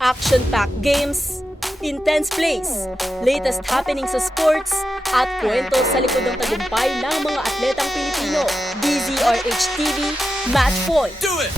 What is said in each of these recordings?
Action-packed games, intense plays, latest happenings sa sports, at kwento sa likod ng tagumpay ng mga atletang Pilipino. DZRH TV, Match Point. Do it!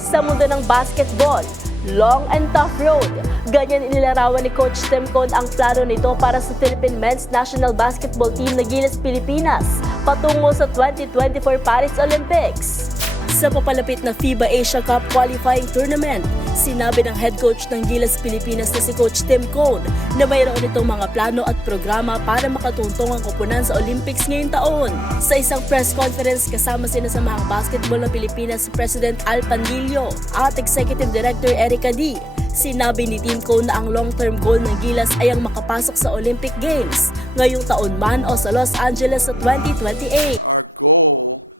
Sa mundo ng basketball, long and tough road. Ganyan inilarawan ni Coach Tim Cone ang plano nito para sa Philippine Men's National Basketball Team na Gilas Pilipinas patungo sa 2024 Paris Olympics. Sa papalapit na FIBA Asia Cup qualifying tournament, sinabi ng head coach ng Gilas Pilipinas na si Coach Tim Cone na mayroon itong mga plano at programa para makatuntong ang koponan sa Olympics ngayong taon. Sa isang press conference kasama sinasamahang basketball ng Pilipinas si President Al Pandillo at Executive Director Erica D, sinabi ni Tim Cone na ang long-term goal ng Gilas ay ang makapasok sa Olympic Games ngayong taon man o sa Los Angeles sa 2028. Our goal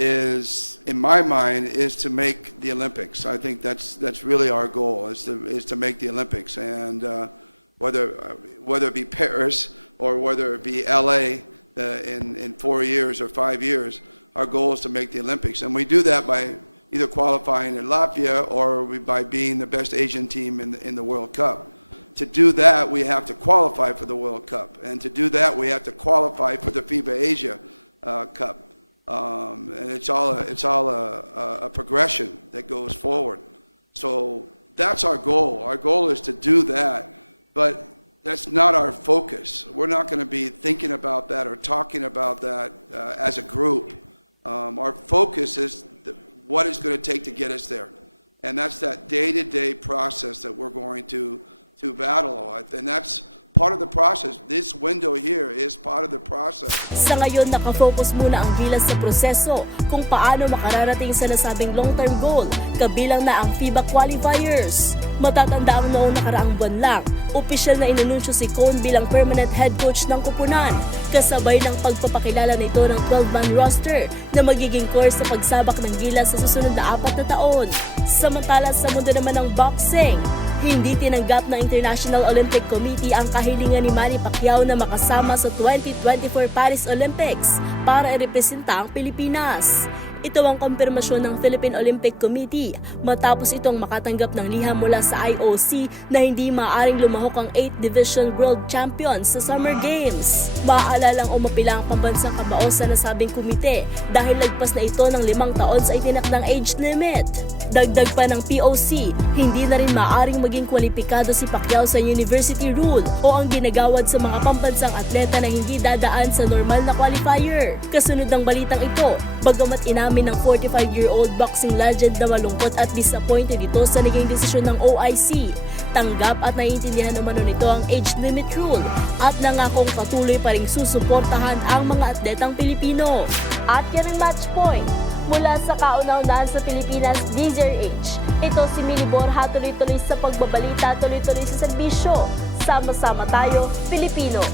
is, in my mind, is to make the Olympics. I think that's really our goal, is to make the Olympics, and whether it be Paris or whether it be LA in 4 years or 5 years, our goal is to make the Olympics, and we do that by either qualifying in Latvia or by being the best Asian team in the World Cup. To do that, we have to qualify for the World Cup, and to do that, we have to qualify for the FIBA Asia Cup. And it's all a progression that goes forward. So that's our goal. Our goal is to do that, but that's not our focus. We're not going to be thinking about that or talking about that as a group. Our focus is what it's going to take to get us there, and that's that day-to-day process that we're going to battle, and that's part of the process. This window here is part of the process. Sa ngayon, nakafocus muna ang Gilas sa proseso kung paano makararating sa nasabing long-term goal, kabilang na ang FIBA qualifiers. Matatanda ang noong nakaraang buwan lang, opisyal na inanunsyo si Cone bilang permanent head coach ng koponan, kasabay ng pagpapakilala nito ng 12-man roster na magiging core sa pagsabak ng Gilas sa susunod na 4 na taon. Samantala sa mundo naman ng boxing, hindi tinanggap ng International Olympic Committee ang kahilingan ni Manny Pacquiao na makasama sa 2024 Paris Olympics para irepresenta ang Pilipinas. Ito ang kumpirmasyon ng Philippine Olympic Committee matapos itong makatanggap ng liham mula sa IOC na hindi maaaring lumahok ang 8th Division World Champions sa Summer Games. Maaalalang umapila ang pambansang kamao sa nasabing komite dahil lagpas na ito ng 5 taon sa itinakdang age limit. Dagdag pa ng POC, hindi na rin maaaring maging kwalipikado si Pacquiao sa university rule o ang ginagawad sa mga pambansang atleta na hindi dadaan sa normal na qualifier. Kasunod ng balitang ito, bagamat inamin ng 45-year-old boxing legend na malungkot at disappointed ito sa naging desisyon ng OIC, tanggap at naiintindihan naman nito ang age limit rule at nangakong patuloy pa ring susuportahan ang mga atletang Pilipino. At yan ang match point. Mula sa kauna-unahan sa Pilipinas, DZRH. Ito si Mili Borja, tuloy-tuloy sa pagbabalita, tuloy-tuloy sa serbisyo. Sama-sama tayo, Pilipino.